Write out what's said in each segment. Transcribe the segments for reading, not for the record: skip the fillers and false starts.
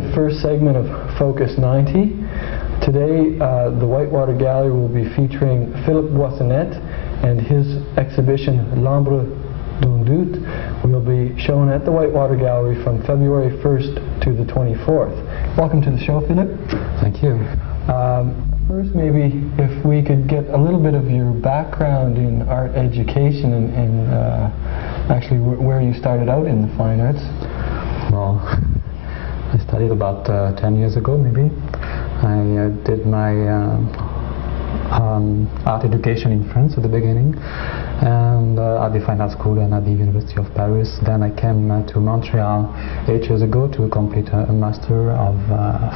the first segment of Focus 90. Today, the Whitewater Gallery will be featuring Philippe Boissonnet and his exhibition L'Ombre d'un Doute will be shown at the Whitewater Gallery from February 1st to the 24th. Welcome to the show, Philippe. Thank you. First, maybe if we could get a little bit of your background in art education and actually where you started out in the fine arts. Well, I studied about 10 years ago, maybe. I did my art education in France at the beginning, and at the Fine Arts School and at the University of Paris. Then I came to Montreal 8 years ago to complete a Master of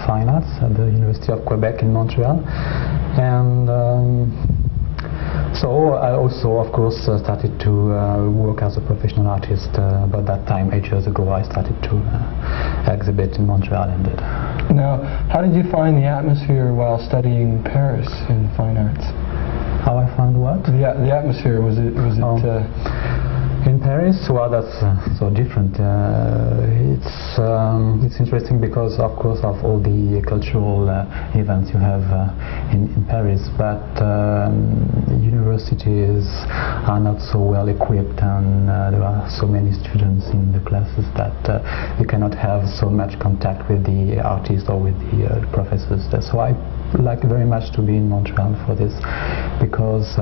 Fine Arts at the University of Quebec in Montreal. And so I also, of course, started to work as a professional artist. About that time, 8 years ago, I started to exhibit in Montreal indeed. Now, how did you find the atmosphere while studying Paris in fine arts? How I found what? The atmosphere, was it in Paris? Well, that's so different. It's interesting because, of course, of all the cultural events you have in Paris, but universities are not so well equipped, and there are so many students in the classes that you cannot have so much contact with the artists or with the professors. That's why I like very much to be in Montreal for this, because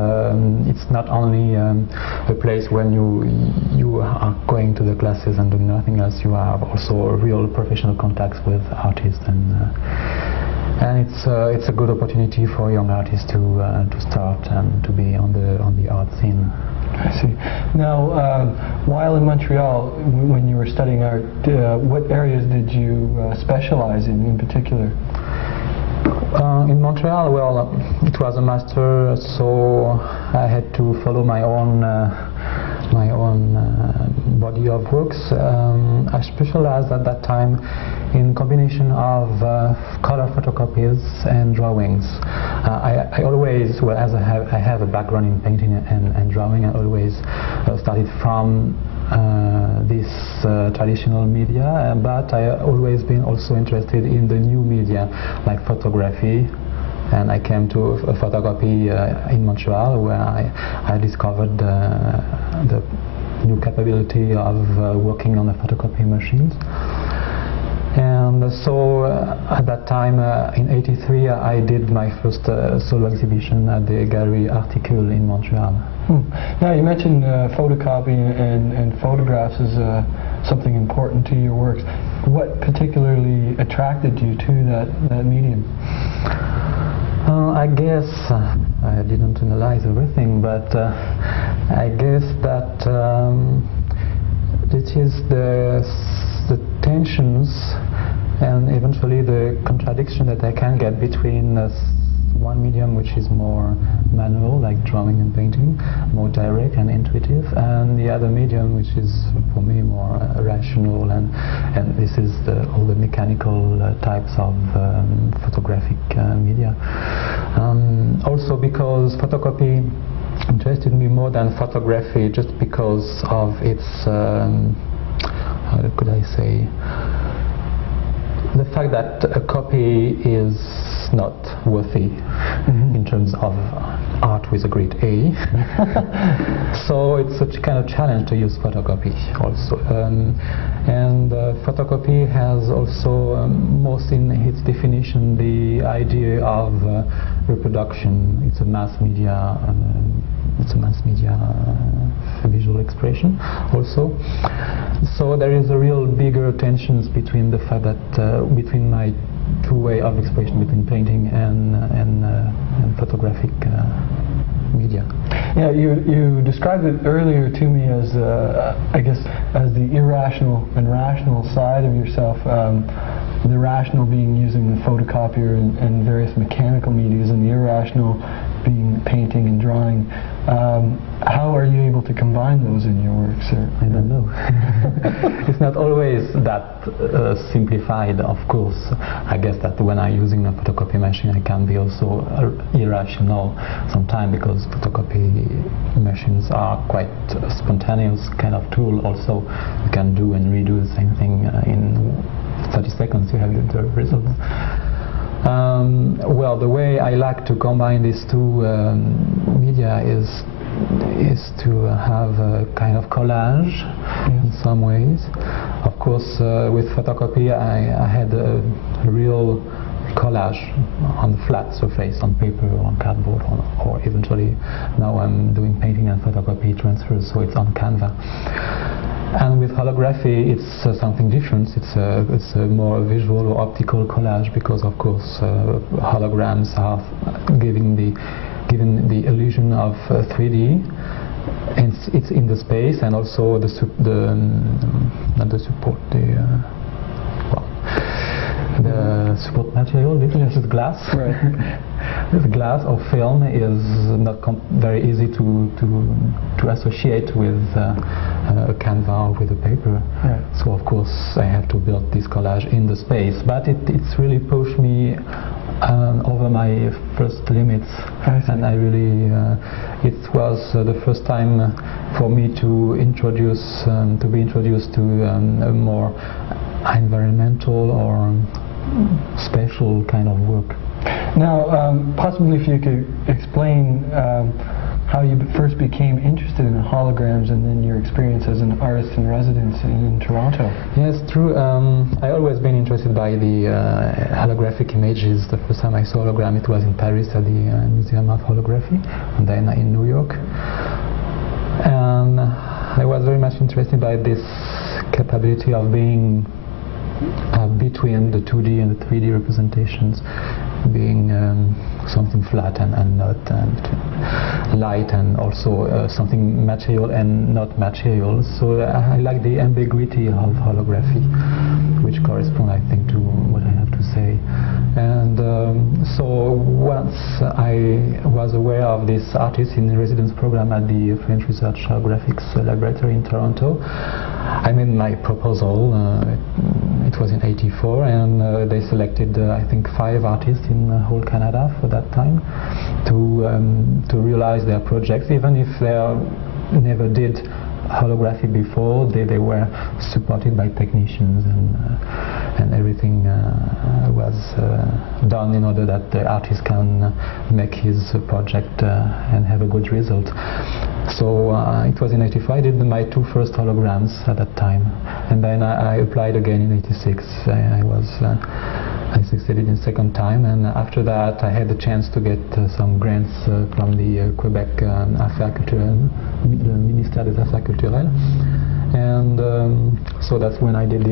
it's not only a place when you are going to the classes and doing nothing else. You have also real professional contacts with artists, and it's a good opportunity for young artists to start and to be on the art scene. I see. Now, while in Montreal, when you were studying art, what areas did you specialize in particular? In Montreal, well, it was a master, so I had to follow my own body of works. I specialized at that time in combination of color photocopies and drawings. I always, well, as I have a background in painting and drawing, I always started from this traditional media, but I always been also interested in the new media like photography, and I came to a photocopy in Montreal where I discovered the new capability of working on the photocopy machines. And so at that time, in '83, I did my first solo exhibition at the Gallery Articule in Montreal. Now, you mentioned photocopying and photographs as something important to your works. What particularly attracted you to that medium? I guess I didn't analyze everything, but I guess that it is the tensions and eventually the contradiction that I can get between one medium which is more manual, like drawing and painting, more direct and intuitive, and the other medium which is for me more rational, and this is all the mechanical types of photographic media. Also because photocopy interested me more than photography, just because of its how could I say, the fact that a copy is not worthy in terms of art with a great A. So it's such a kind of challenge to use photocopy also. And photocopy has also, most in its definition, the idea of reproduction. It's a mass media. Visual expression also. So there is a real bigger tensions between the fact that between my two way of expression, between painting and photographic media. Yeah, you described it earlier to me as I guess as the irrational and rational side of yourself. The rational being using the photocopier and various mechanical medias, and the irrational being painting and drawing. How are you able to combine those in your work, sir? I don't know. It's not always that simplified, of course. I guess that when I'm using a photocopy machine, I can be also irrational sometimes, because photocopy machines are quite a spontaneous kind of tool. Also, you can do and redo the same thing in 30 seconds you have the result. Well, the way I like to combine these two media is to have a kind of collage in some ways. Of course, with photocopy I had a real collage on flat surface, on paper or on cardboard, or eventually now I'm doing painting and photocopy transfers, so it's on Canva. And with holography it's something different. It's a more visual or optical collage, because of course holograms are giving the illusion of 3D, and it's in the space, and also not the support, the support material, this is glass. Right. The glass or film is not very easy to associate with a Canva or with a paper. Right. So of course I have to build this collage in the space, but it's really pushed me over my first limits, and I really it was the first time for me to be introduced to a more environmental or special kind of work. Now, possibly if you could explain how you first became interested in holograms, and then your experience as an artist in residence in Toronto. Yes, true. I always been interested by the holographic images. The first time I saw hologram, it was in Paris at the Museum of Holography, and then in New York. And I was very much interested by this capability of being between the 2D and the 3D representations, being something flat and not, and light, and also something material and not material. So I like the ambiguity of holography, which corresponds, I think, to what I have to say. And so once I was aware of this artist in residence program at the French Research Holographics Laboratory in Toronto, I made my proposal. It was in '84, and they selected I think 5 artists in whole Canada for that time to realize their projects, even if they never did holography before. They were supported by technicians, and everything was done in order that the artist can make his project and have a good result. So it was in '85. I did my 2 first holograms at that time, and then I applied again in '86. I succeeded in second time, and after that I had the chance to get some grants from the Quebec Affaires Culturelles, the Ministère des Affaires Culturelles, and so that's when I did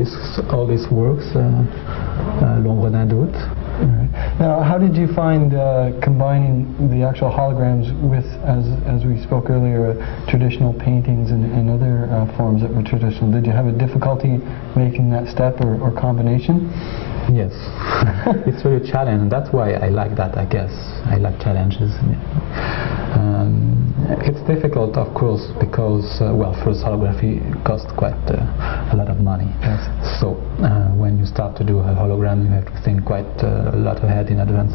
all these works, L'ombre d'un doute. Right. Now, how did you find combining the actual holograms with, as we spoke earlier, traditional paintings and other forms that were traditional? Did you have a difficulty making that step or combination? Yes, it's really a challenge, and that's why I like that, I guess. I like challenges. It's difficult, of course, because, well, first holography costs quite a lot of money. Yes. So when you start to do a hologram, you have to think quite a lot ahead in advance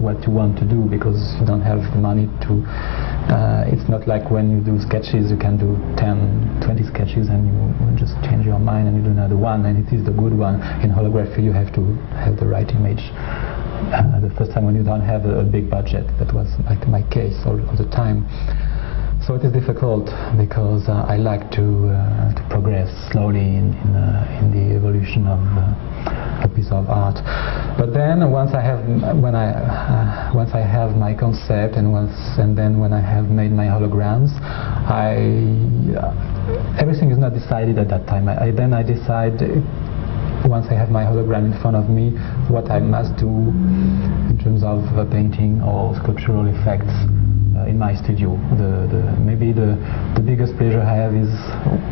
what you want to do, because you don't have the money to... it's not like when you do sketches, you can do 10, 20 sketches and you just change your mind and you do another one, and it is the good one. In holography, you have to have the right image. The first time when you don't have a big budget, that was like my case all the time. So it is difficult, because I like to progress slowly in the evolution of a piece of art. But then once I have my concept, and then when I have made my holograms, everything is not decided at that time. Then I decide, once I have my hologram in front of me, what I must do in terms of painting or sculptural effects in my studio. Maybe the biggest pleasure I have is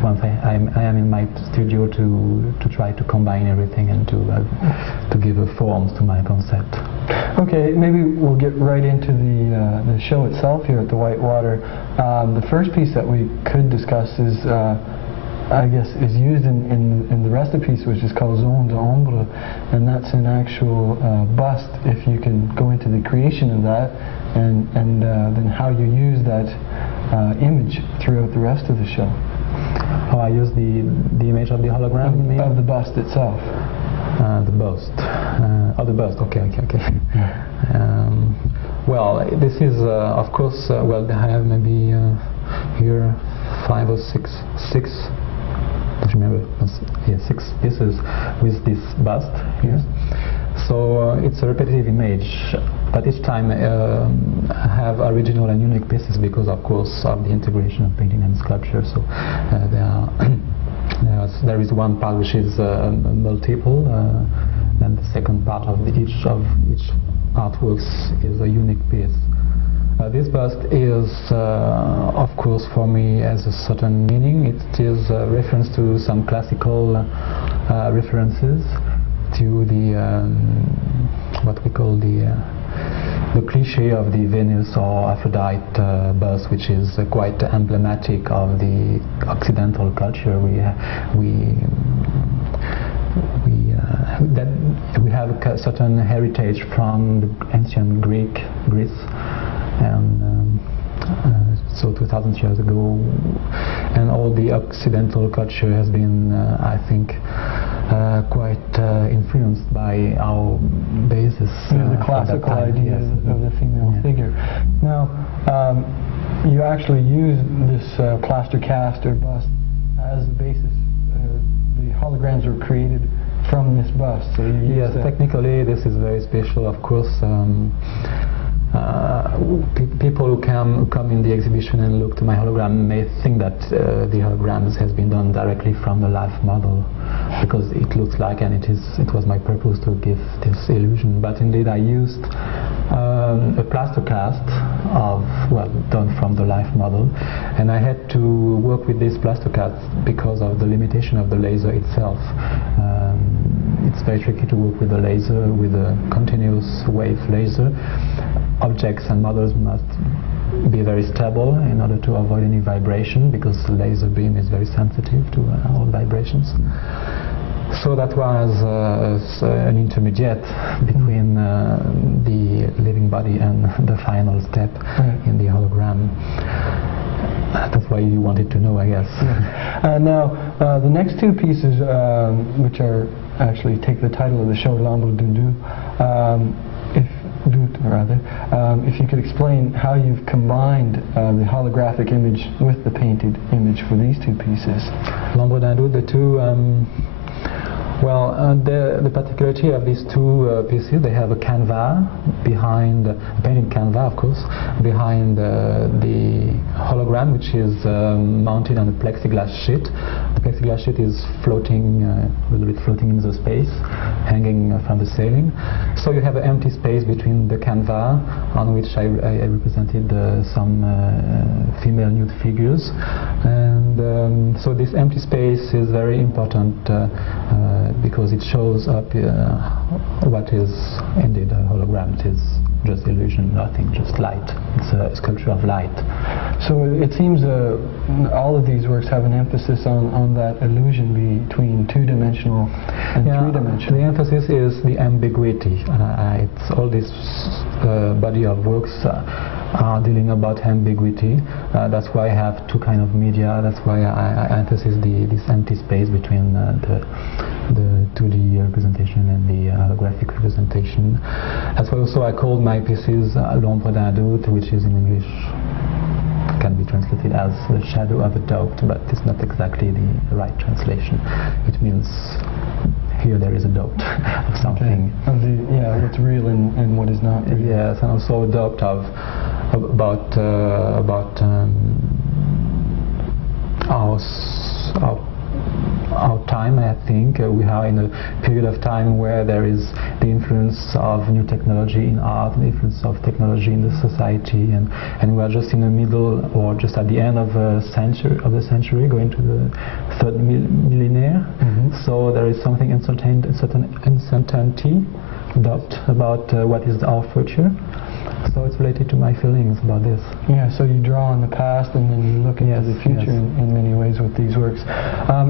once I am in my studio to try to combine everything and to give a form to my concept. Okay, maybe we'll get right into the show itself here at the Whitewater. The first piece that we could discuss is I guess is used in the rest of the piece, which is called Zone d'Ombre, and that's an actual bust. If you can go into the creation of that, and then how you use that image throughout the rest of the show. How I use the image of the hologram? Of the bust itself. The bust. The bust. Okay. Well, this is of course. Well, I have maybe here 5 or 6. Don't remember. Yeah, 6 pieces with this bust here. So it's a repetitive image, but each time I have original and unique pieces because, of course, of the integration of painting and sculpture. So there is one part which is multiple, and the second part of each artworks is a unique piece. This bust is, of course, for me has a certain meaning. It is a reference to some classical references to the what we call the cliché of the Venus or Aphrodite bust, which is quite emblematic of the Occidental culture. We have a certain heritage from the ancient Greece, and so 2,000 years ago, and all the Occidental culture has been, I think, quite influenced by our basis. The classical idea of the female figure. Now, you actually use this plaster cast or bust as the basis. The holograms were created from this bust. So yes, technically this is very special, of course. People who come in the exhibition and look to my hologram may think that the holograms has been done directly from the live model, because it looks like, and it was my purpose to give this illusion. But indeed, I used a plaster cast done from the live model, and I had to work with this plaster cast because of the limitation of the laser itself. It's very tricky to work with a laser, with a continuous wave laser. Objects and models must be very stable in order to avoid any vibration, because the laser beam is very sensitive to all vibrations. So that was an intermediate between the living body and the final step in the hologram. That's why you wanted to know, I guess. Yeah. Now, the next 2 pieces, which are actually take the title of the show, L'Ombre d'un Doute, if you could explain how you've combined the holographic image with the painted image for these 2 pieces. L'Ombre d'un Doute, the two. The particularity of these 2 pieces, they have a canvas behind, a painted canvas, of course, behind the hologram, which is mounted on a plexiglass sheet. The plexiglass sheet is floating, a little bit floating in the space, hanging from the ceiling. So you have an empty space between the canvas, on which I represented some female nude figures. And so this empty space is very important because it shows up what is indeed a hologram. It is just illusion, nothing, just light. It's a sculpture of light. So it seems all of these works have an emphasis on that illusion between 2-dimensional and 3-dimensional. The emphasis is the ambiguity. It's all this body of works are dealing about ambiguity. That's why I have 2 kind of media. That's why I emphasize this empty space between the 2D representation and the holographic representation. That's why also I called my pieces L'Ombre d'un Doute, which is in English can be translated as the shadow of a doubt, but it's not exactly the right translation. It means here there is a doubt of something. Okay. What's real and what is not real. Yes, and also a doubt about our time. I think we are in a period of time where there is the influence of new technology in art, the influence of technology in the society, and we are just in the middle, or just at the end of the century, going to the 3rd millennium. So there is something uncertain, a certain uncertainty, doubt about what is our future. So it's related to my feelings about this. Yeah, so you draw on the past and then you look into the future in many ways with these works.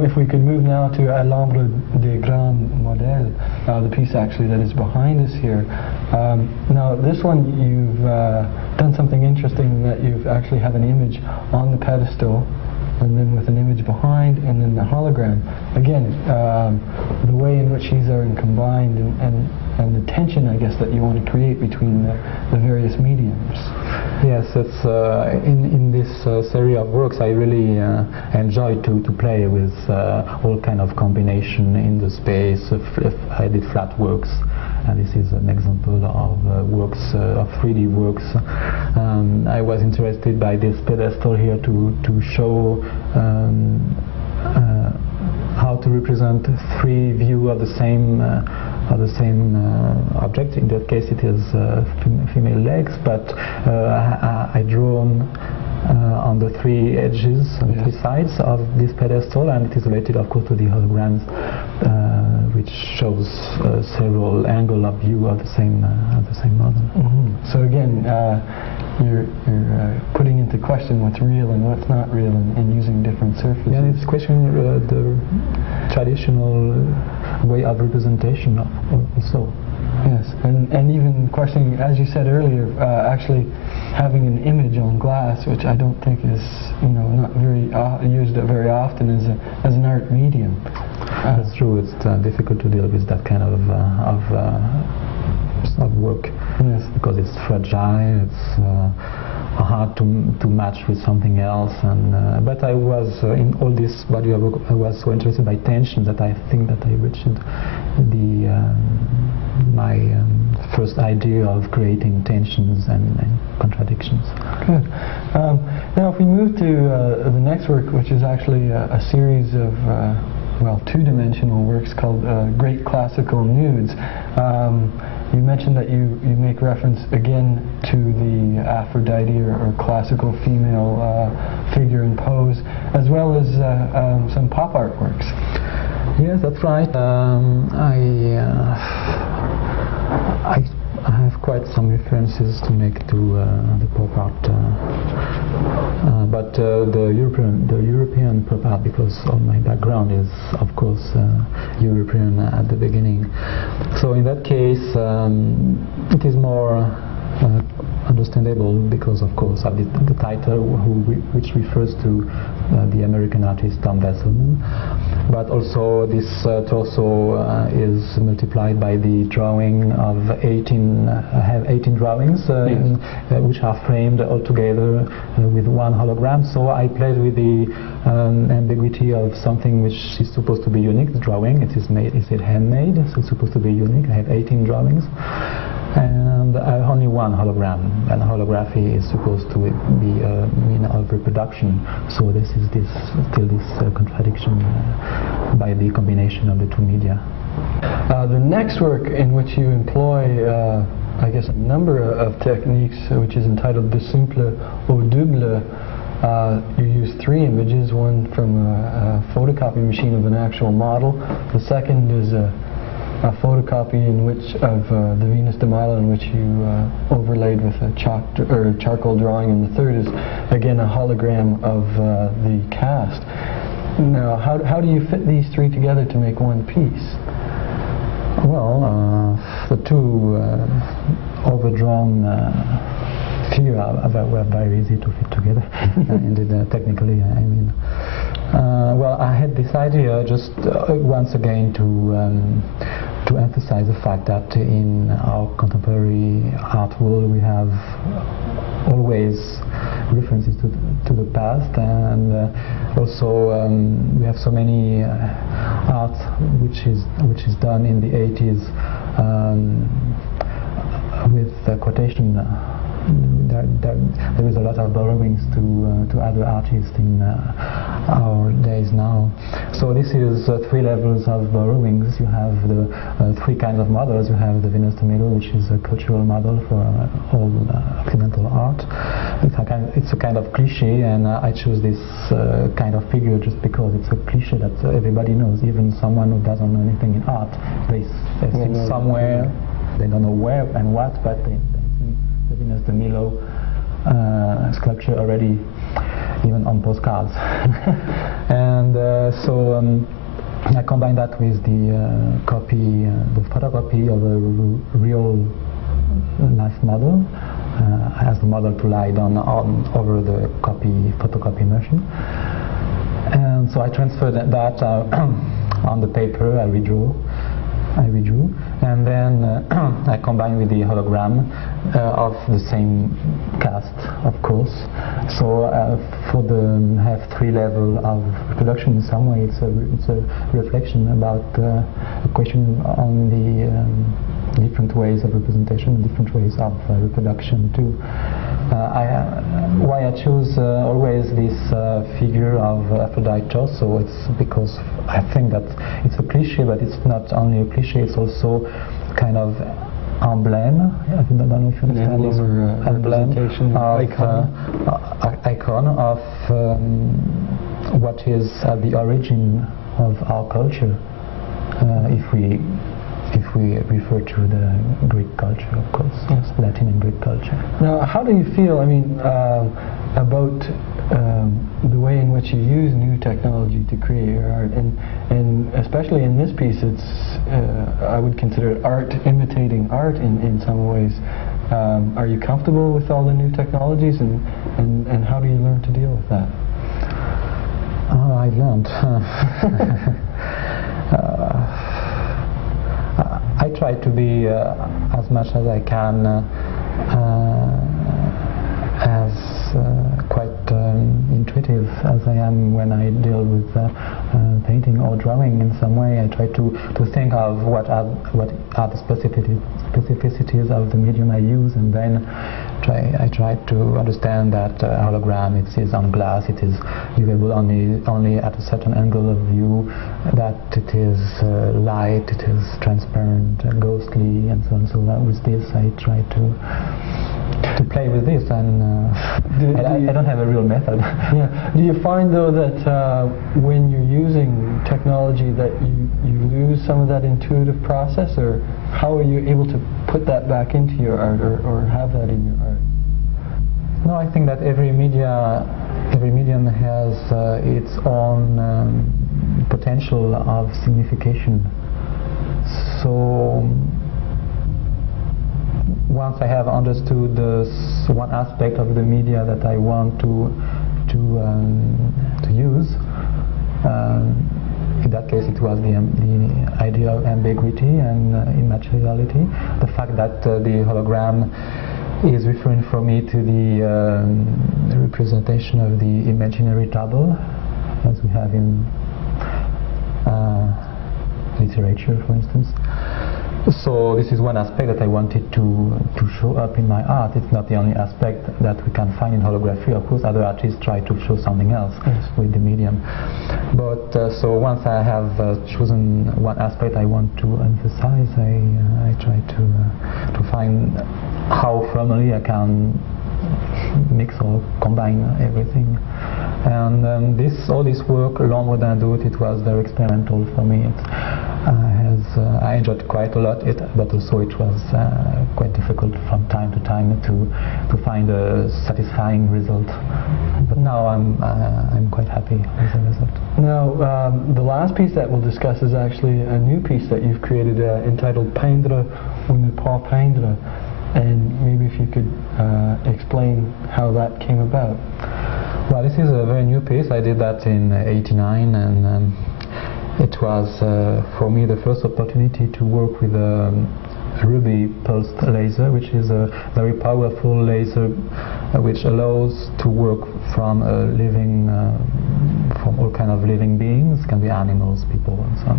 If we could move now to À l'ombre des grands modèles, the piece actually that is behind us here. Now this one you've done something interesting, that you've actually have an image on the pedestal and then with an image behind, and then the hologram. Again, the way in which these are combined and the tension, I guess, that you want to create between the various mediums. Yes, it's in this series of works I really enjoy to play with all kind of combination in the space. I did flat works, and this is an example of works of 3D works. I was interested by this pedestal here to show how to represent 3 views of the same object. In that case it is female legs, but I drawn on the 3 edges, on the 3 sides of this pedestal, and it is related of course to the holograms, which shows several angles of view of the same model. Mm-hmm. So again, you're putting into question what's real and what's not real, and using different surfaces. Yeah, it's questioning the traditional way of representation also. Yes, and even questioning, as you said earlier, actually having an image on glass, which I don't think is, not very used very often as an art medium. That's true. It's difficult to deal with that kind of work. Yes, because it's fragile. It's hard to match with something else. And but I was in all this body of work, I was so interested by tension that I think that I reached my first idea of creating tensions and contradictions. Good. Now if we move to the next work, which is actually a series of two-dimensional works called Great Classical Nudes. You mentioned that you make reference again to the Aphrodite or classical female figure and pose, as well as some pop art works. Yes, that's right. I have quite some references to make to the pop art, but the European pop art, because of my background is of course European at the beginning. So in that case, it is more understandable because of course of the title, which refers to the American artist Tom Besselman, but also this torso is multiplied by the drawing of 18. I have 18 drawings which are framed all together with one hologram. So I played with the ambiguity of something which is supposed to be unique. The drawing, it is handmade, so it's supposed to be unique. I have 18 drawings. And only one hologram, and holography is supposed to be a mean of reproduction. So this is still this contradiction by the combination of the 2 media. The next work in which you employ, I guess, a number of techniques, which is entitled De simple au double. You use 3 images, one from a photocopy machine of an actual model. The second is a photocopy of the Venus de Milo, in which you overlaid with a charcoal drawing, and the third is again a hologram of the cast. Now, how do you fit these 3 together to make one piece? Well, the 2 overdrawn figures were very easy to fit together. Indeed, technically, I mean. Well, I had this idea just once again to emphasize the fact that in our contemporary art world we have always references to the past, and also we have so many art which is done in the 80s with quotation. There is a lot of borrowings to other artists in our days now. So this is 3 levels of borrowings. You have the 3 kinds of models. You have the Venus de Milo, which is a cultural model for all Occidental art. It's a kind of cliche, and I chose this kind of figure just because it's a cliche that everybody knows, even someone who doesn't know anything in art. They've seen somewhere, they don't know where and what, but they the Venus de Milo sculpture already, even on postcards. And so I combined that with the photocopy of a real life model, as the model to lie down over the photocopy machine. And so I transferred that on the paper. I redrew, and then I combined with the hologram of the same cast, of course. So for the have 3 level of reproduction, in some way it's a reflection about a question on the different ways of representation, different ways of reproduction too. Why I choose always this figure of Aphrodite also, it's because I think that it's a cliché, but it's not only a cliché, it's also kind of emblem. I don't know if you understand this. Emblem of icon of what is at the origin of our culture. If we refer to the Greek culture, of course, yes. Latin and Greek culture. Now, how do you feel, I mean, about the way in which you use new technology to create your art, and especially in this piece, it's I would consider it art imitating art in some ways. Are you comfortable with all the new technologies, and how do you learn to deal with that? I learned. I try to be as much as I can as quite intuitive as I am when I deal with painting or drawing. In some way, I try to think of what are the specificities of the medium I use, and then I try to understand that hologram, it is on glass, it is viewable only at a certain angle of view, that it is light, it is transparent, ghostly, and so on. So with this, I try to play with this, and I don't have a real method. Yeah. Do you find though that when you're using technology that you lose some of that intuitive process, or how are you able to put that back into your art, or have that in your art? No, I think that every medium has its own potential of signification. So once I have understood one aspect of the media that I want to use, in that case it was the idea of ambiguity and immateriality. The fact that the hologram is referring for me to the representation of the imaginary double, as we have in literature, for instance. So this is one aspect that I wanted to show up in my art. It's not the only aspect that we can find in holography. Of course, other artists try to show something else, yes, with the medium. But so once I have chosen one aspect I want to emphasize, I try to find how firmly I can mix or combine everything. And all this work, L'Ombre d'un Doute, it was very experimental for me. I enjoyed quite a lot it, but also it was quite difficult from time to time to find a satisfying result. But now I'm quite happy with the result. Now, the last piece that we'll discuss is actually a new piece that you've created entitled Peindre ou ne pas peindre. And maybe if you could explain how that came about. Well, this is a very new piece. I did that in '89, and it was for me the first opportunity to work with a ruby pulsed laser, which is a very powerful laser which allows to work from from all kind of living beings, can be animals, people, and so on.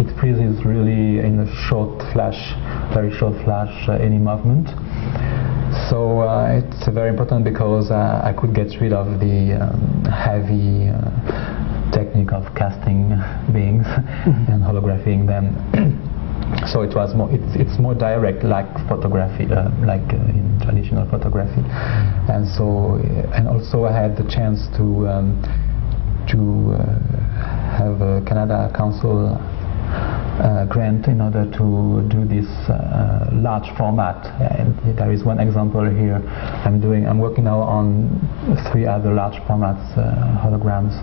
It freezes really in a short flash, very short flash, any movement. So it's very important because I could get rid of the heavy technique of casting beings and holographing them. So it was more. It's more direct, like photography, like in traditional photography. And so, and also I had the chance to have a Canada Council grant in order to do this large format. And there is one example here. I'm working now on 3 other large formats holograms.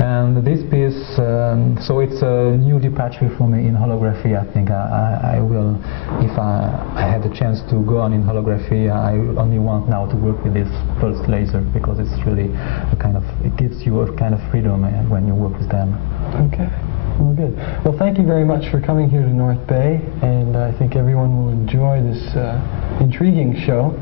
And this piece, so it's a new departure for me in holography. I think I will, if I had the chance to go on in holography, I only want now to work with this pulsed laser, because it's really a kind of, it gives you a kind of freedom when you work with them. Okay. Well, good. Well, thank you very much for coming here to North Bay, and I think everyone will enjoy this intriguing show.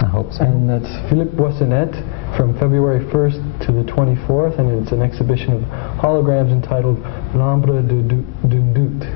I hope so. And that's Philippe Boissonnet from February 1st to the 24th, and it's an exhibition of holograms entitled L'Ombre d'un doute.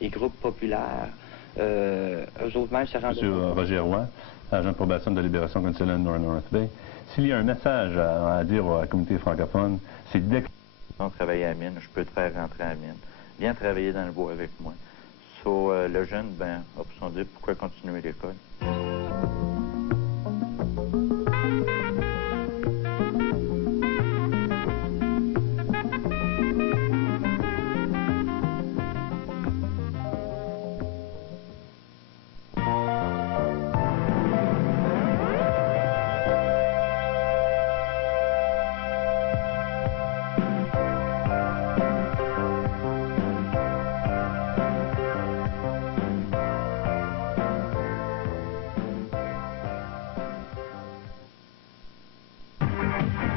Les groupes populaires, eux autres même se rendent... Monsieur Roger Roy, agent de probation de la libération conditionnelle de North Bay. S'il y a un message à dire à la communauté francophone, c'est dès que... travailler à la mine, je peux te faire rentrer à la mine. Viens travailler dans le bois avec moi. Le jeune, ben, a pu se dire pourquoi continuer l'école.